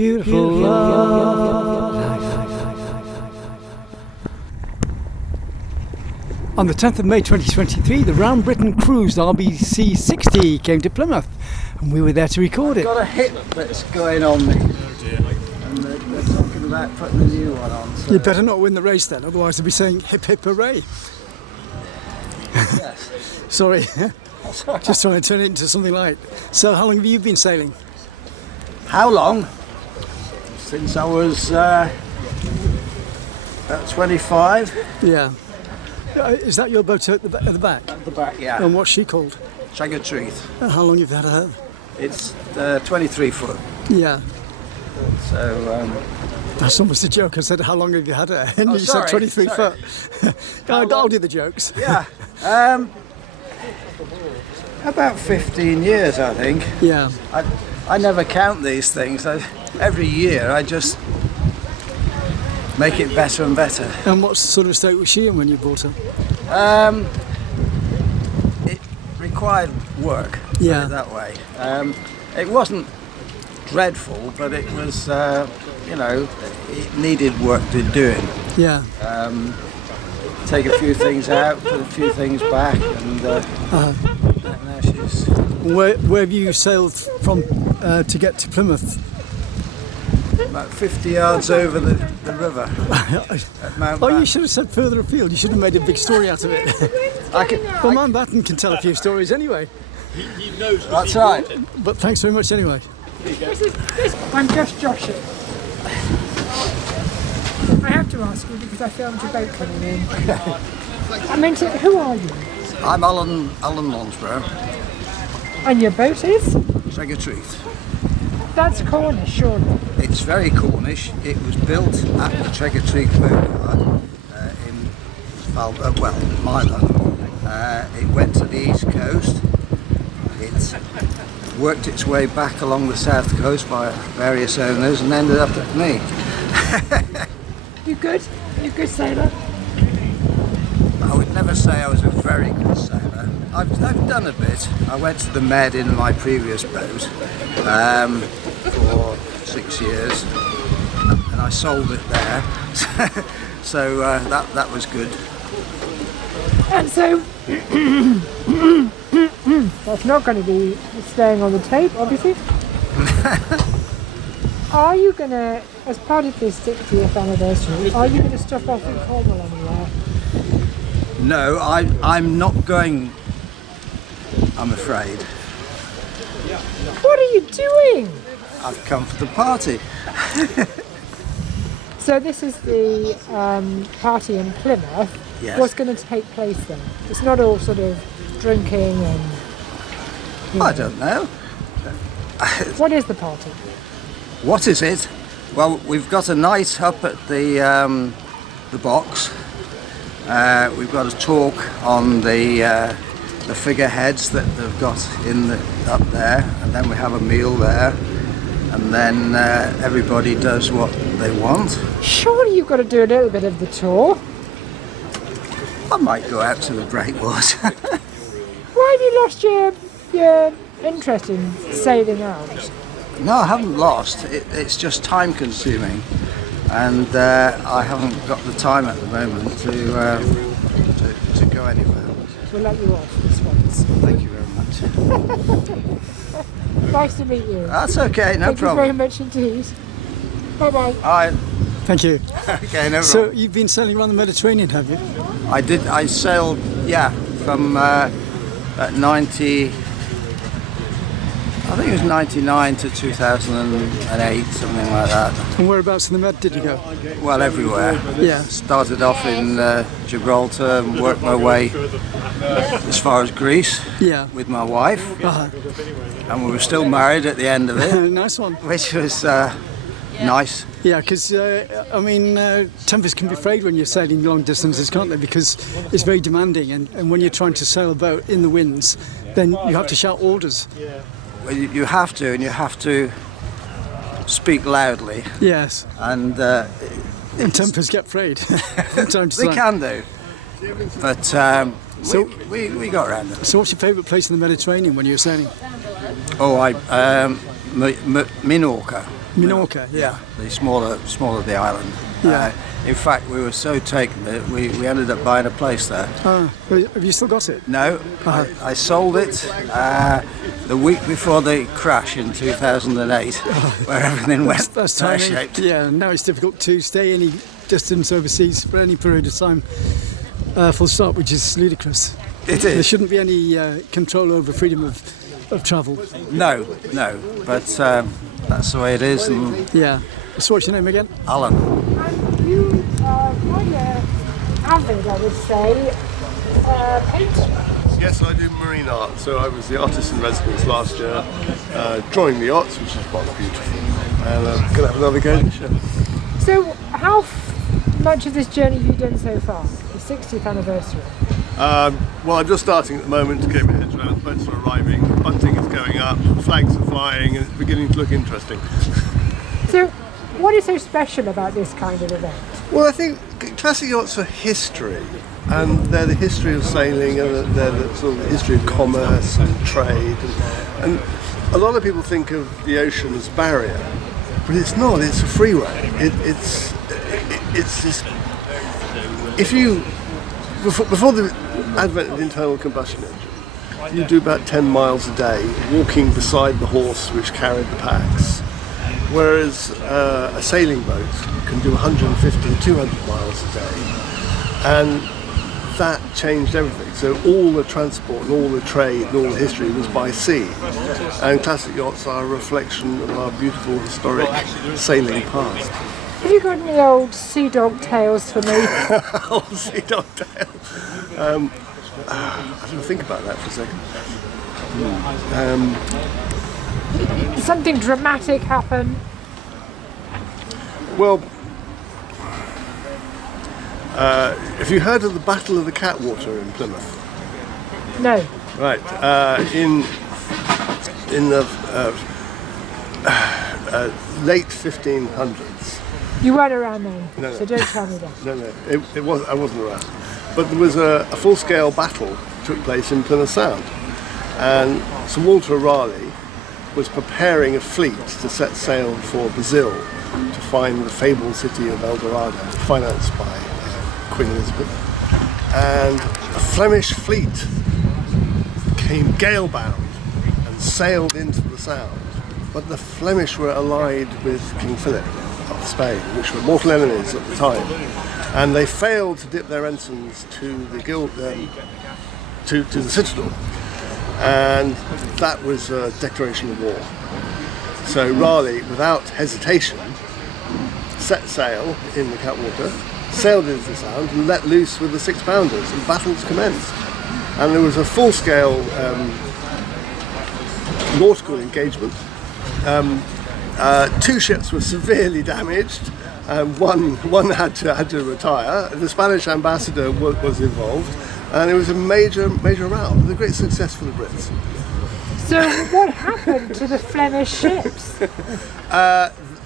beautiful life. On the 10th of May 2023, the Round Britain cruise RBC 60 came to Plymouth, and we were there to record it. I've got a hip that's going on me. And they're talking about putting a new one on. So. You'd better not win the race then, otherwise they'll be saying hip hip hooray. Yes. Sorry, just trying to turn it into something light. So how long have you been sailing? How long? Since I was about 25. Yeah. Is that your boat at the back? At the back, yeah. And what's she called? Treath. And how long have you had her? It's 23 foot. Yeah. So, that's almost a joke. I said, how long have you had her? And Oh, you sorry, said 23 sorry. foot. I'll do the jokes. yeah. About 15 years, I think. Yeah. I never count these things. Every year I just make it better and better. And what sort of state was she in when you bought her? It required work, put Yeah. it that way. It wasn't dreadful, but it was, it needed work to doing. Yeah. Take a few things out, put a few things back, and now she's... Where have you sailed from to get to Plymouth? about 50 yards over the river at Mount Oh, you Batten. should have said further afield. You should have made a big story out of it. Well, Mount Batten can tell a few stories anyway. He knows. That's right. But thanks very much anyway. I'm just Joshua. I have to ask you because I filmed your boat coming in. I meant to, who are you? I'm Alan Lonsborough, And your boat is? Treath. That's Cornish, surely. It's very Cornish. It was built at the Treath boatyard in Milo. It went to the east coast. It worked its way back along the south coast by various owners and ended up at me. You good? You good sailor? I would never say I was a very good sailor. I've done a bit. I went to the Med in my previous boat for 6 years, and I sold it there. So that was good. And so, that's not going to be staying on the tape, obviously. Are you going to, as part of this 60th anniversary, are you going to stop off in Cornwall anywhere? No, I'm not going, I'm afraid. What are you doing? I've come for the party. So this is the party in Plymouth. Yes. What's going to take place then? It's not all sort of drinking and... I don't know. What is the party? What is it? Well, we've got a night up at the box. We've got a talk on the figureheads that they've got up there, and then we have a meal there, and then everybody does what they want. Surely you've got to do a little bit of the tour. I might go out to the breakwater. Why have you lost your interest in sailing out? No, I haven't lost. It's just time consuming, and I haven't got the time at the moment to go anywhere. We'll let you off this once. Thank you very much. Nice to meet you. That's okay, no Thank problem. you very much indeed. Bye-bye. All right. Thank you. Okay, no problem. So you've been sailing around the Mediterranean, have you? I did. I sailed, from at 90. I think it was 99 to 2008, something like that. And whereabouts in the Med did you go? Well, everywhere. Yeah. Started off in Gibraltar and worked my way as far as Greece Yeah. with my wife, Uh-huh. and we were still married at the end of it, Nice one. which was nice. Yeah, because, tempers can be frayed when you're sailing long distances, can't they? Because it's very demanding, and when you're trying to sail a boat in the winds, then you have to shout orders. Well, you have to, and you have to speak loudly, Yes, and and tempers get frayed from time to they time. can do. But we got around it. So what's your favourite place in the Mediterranean when you were sailing? Oh, Minorca. Minorca, yeah. The smaller the island. Yeah. In fact, we were so taken that we ended up buying a place there. Have you still got it? No, I sold it the week before the crash in 2008, where everything went That's timing. pear-shaped. Yeah, now it's difficult to stay any distance overseas for any period of time, full stop, which is ludicrous. It There is. shouldn't be any control over freedom of travel. No, but that's the way it is. And Yeah. So what's your name again? Alan, And you are quite avid, I would say, painter. Yes, I do marine art. So I was the artist in residence last year, drawing the yachts, which is quite beautiful. And I'm going to have another go this year. So how much of this journey have you done so far? The 60th anniversary. Well, I'm just starting at the moment to get my head around. Boats are arriving, bunting is going up, flags are flying, and it's beginning to look interesting. So what is so special about this kind of event? Well, I think classic yachts are history, and they're the history of sailing, and they're the sort of history of commerce and trade. And a lot of people think of the ocean as a barrier, but it's not. It's a freeway. It's this. If you before the advent of the internal combustion engine, you do about 10 miles a day walking beside the horse which carried the packs. Whereas a sailing boat can do 150, 200 miles a day, and that changed everything. So all the transport and all the trade and all the history was by sea, and classic yachts are a reflection of our beautiful historic sailing past. Have you got any old sea dog tales for me? Old sea dog tale. I didn't think about that for a second. Something dramatic happen? Well, have you heard of the Battle of the Catwater in Plymouth? No. Right. In the late 1500s. You weren't around then, No. so don't tell me that. No, it was. I wasn't around. But there was a full-scale battle took place in Plymouth Sound, and Sir Walter Raleigh was preparing a fleet to set sail for Brazil to find the fabled city of El Dorado, financed by Queen Elizabeth. And a Flemish fleet came gale-bound and sailed into the Sound. But the Flemish were allied with King Philip of Spain, which were mortal enemies at the time. And they failed to dip their ensigns to the to the citadel. And that was a declaration of war. So Raleigh, without hesitation, set sail in the Catwater, sailed into the Sound and let loose with the 6-pounders, and battles commenced. And there was a full-scale nautical engagement. 2 ships were severely damaged. One had to retire. The Spanish ambassador was involved, and it was a major rout. It was a great success for the Brits. So what happened to the Flemish ships?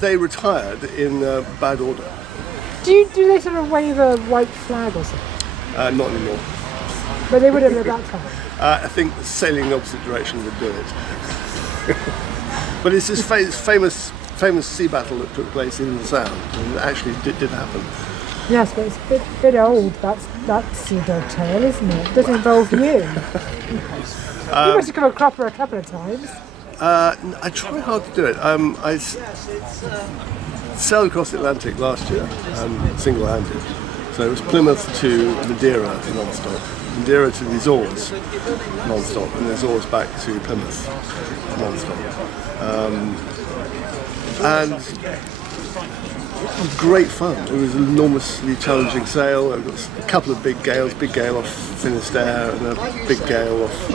They retired in bad order. Do they sort of wave a white flag or something? Not anymore. But they would have at that time. I think sailing in the opposite direction would do it. But it's this famous sea battle that took place in the Sound, and it actually did happen. Yes, but it's a bit old, that sea dog tale, isn't it? It doesn't involve you. You must have come across her a couple of times. I try hard to do it. I sailed across the Atlantic last year, single-handed. So it was Plymouth to Madeira non-stop, Madeira to the Azores non-stop, and the Azores back to Plymouth non-stop. And great fun. It was an enormously challenging sail. There was a couple of big gale off Finisterre and a big gale off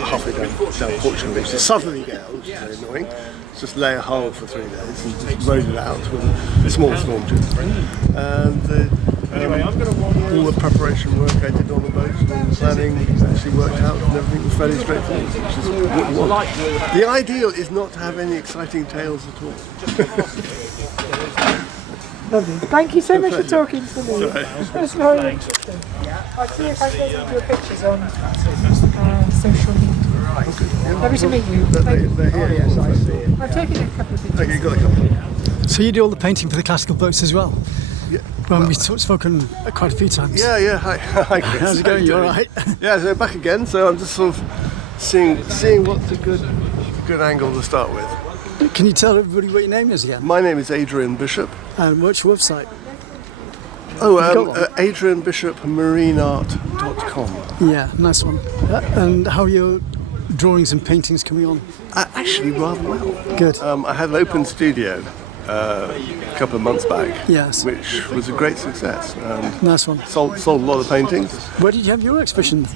halfway down Portugal, which is a southerly gale, which is very annoying. Just lay a hull for 3 days and just rode it out with a small storm tube. And all the preparation work I did on the boat and all the planning actually worked out, and everything was fairly straightforward, which is what we want. The ideal is not to have any exciting tales at all. Lovely. Thank you so much for talking to me. That's very interesting. I'll see if I can get some of your pictures on social media. Lovely to meet you. They're here. Yes, I see. I've taken a couple of pictures. Okay, you got a couple. So you do all the painting for the classical boats as well? Yeah. Well, we've spoken quite a few times. Yeah. Hi, Chris. How's it going? You all right? Yeah, so back again. So I'm just sort of seeing what's a good angle to start with. Can you tell everybody what your name is again? My name is Adrian Bishop. And what's your website? AdrianBishopMarineArt.com. Yeah, nice one. And how are your drawings and paintings coming on? Actually, rather well. Good. I had an open studio a couple of months back, Yes. which was a great success. Nice one. Sold a lot of paintings. Where did you have your exhibition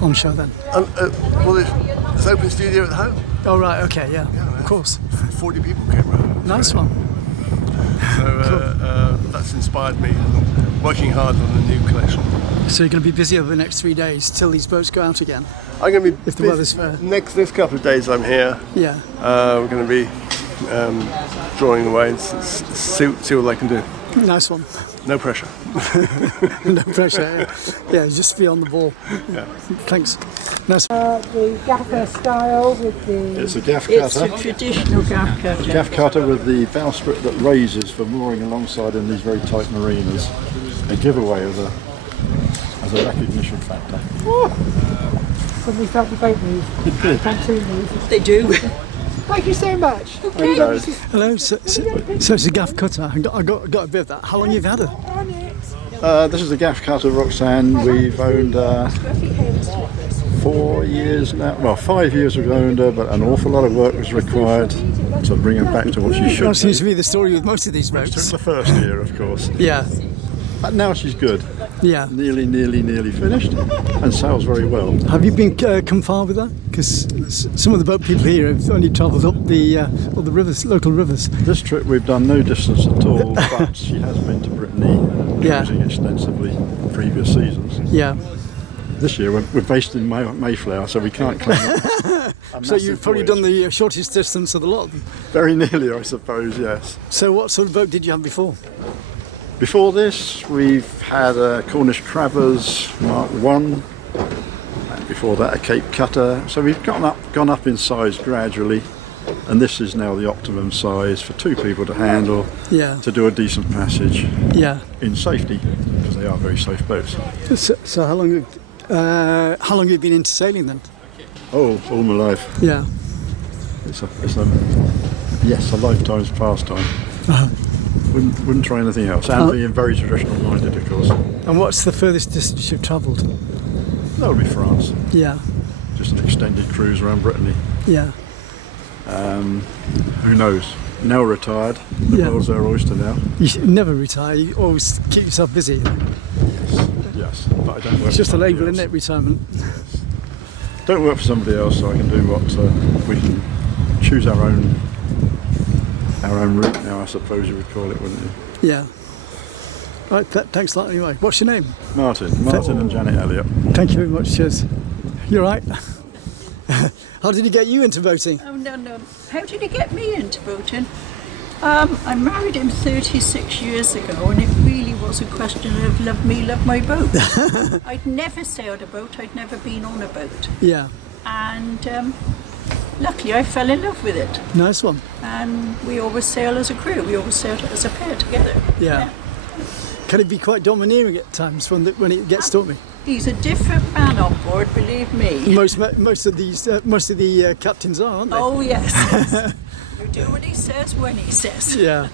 on show then? Well, it's open studio at home. Oh, right, okay, yeah, of course. 40 people came round. Nice one. So that's inspired me. I'm working hard on a new collection. So you're going to be busy over the next 3 days till these boats go out again? I'm going to be If the weather's fair. Next couple of days I'm here. Yeah. We're going to be drawing away and see what I can do. Nice one. No pressure. No pressure. Yeah, just be on the ball. Yeah. Thanks. Nice. The gaffer style with the... It's a gaff It's a cutter. traditional gaff cutter. Gaff cutter with the bowsprit that raises for mooring alongside in these very tight marinas. A giveaway as a recognition factor. When we felt the boat move. Pontoon move. They do. Thank you so much. Hello. Hello. So it's a gaff cutter. I got a bit of that. How long have you had it? This is the gaff cutter, Roxanne. We've owned 4 years now. Well, 5 years we've owned her, but an awful lot of work was required to bring her back to what she should That seems to be. be the story with most of these Took boats. the first year, of course. Yeah. But now she's good. Yeah. Nearly finished and sails very well. Have you been come far with that? Because some of the boat people here have only travelled up the all the rivers, local rivers. This trip we've done no distance at all, but she has been to Brittany, Yeah. cruising extensively in previous seasons. Yeah. This year we're based in Mayflower, so we can't claim a So you've massive probably voyage. done the shortest distance of the lot. Very nearly, I suppose, yes. So what sort of boat did you have before? Before this, we've had a Cornish Travers Mark 1, and before that a Cape Cutter. So we've gone up in size gradually, and this is now the optimum size for 2 people to handle, Yeah. to do a decent passage Yeah. in safety, because they are very safe boats. So how long have you been into sailing then? Oh, all my life. Yeah. It's a lifetime's pastime. Wouldn't try anything else. And being very traditional minded, of course. And what's the furthest distance you've travelled? That would be France. Yeah. Just an extended cruise around Brittany. Yeah. Who knows? Now retired. The Yeah. world's our oyster now. You should never retire. You always keep yourself busy. Yes, but I don't work It's just for a somebody label, else. isn't it? Retirement. Don't work for somebody else, so I can do what we can choose our own route now, I suppose you would call it, wouldn't you? Yeah. Right. Thanks a lot. Anyway, what's your name? Martin and Janet Elliott. Thank you very much. Cheers. You're right. How did he get you into boating? Oh, no. How did he get me into boating? I married him 36 years ago, and it really was a question of love me, love my boat. I'd never sailed a boat, I'd never been on a boat. Yeah. And luckily I fell in love with it. Nice one. And we always sail as a crew, we always sail as a pair together. Yeah. Can it be quite domineering at times when it gets stormy? He's a different man on board, believe me. Most of the captains are, aren't they? Oh yes. You do what he says when he says. Yeah.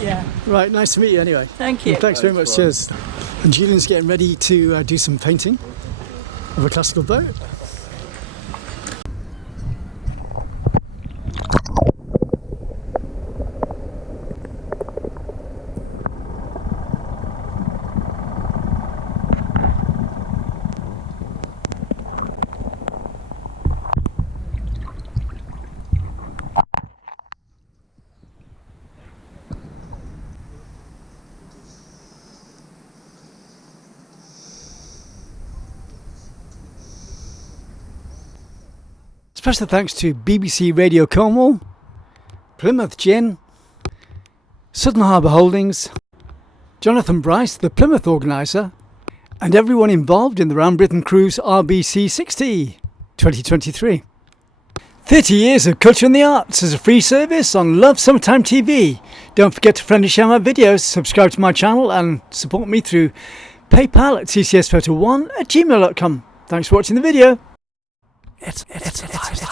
Yeah. Right. Nice to meet you. Anyway. Thank you. Thanks very much. Cheers. And Julian's getting ready to do some painting of a classical boat. Special thanks to BBC Radio Cornwall, Plymouth Gin, Sutton Harbor Holdings, Jonathan Brice, the Plymouth organiser, and everyone involved in the Round Britain Cruise RBC 60 2023. 30 years of culture and the arts as a free service on Love Summertime TV. Don't forget to friend and share my videos, subscribe to my channel and support me through PayPal at tcsphoto1@gmail.com. Thanks for watching the video. It's a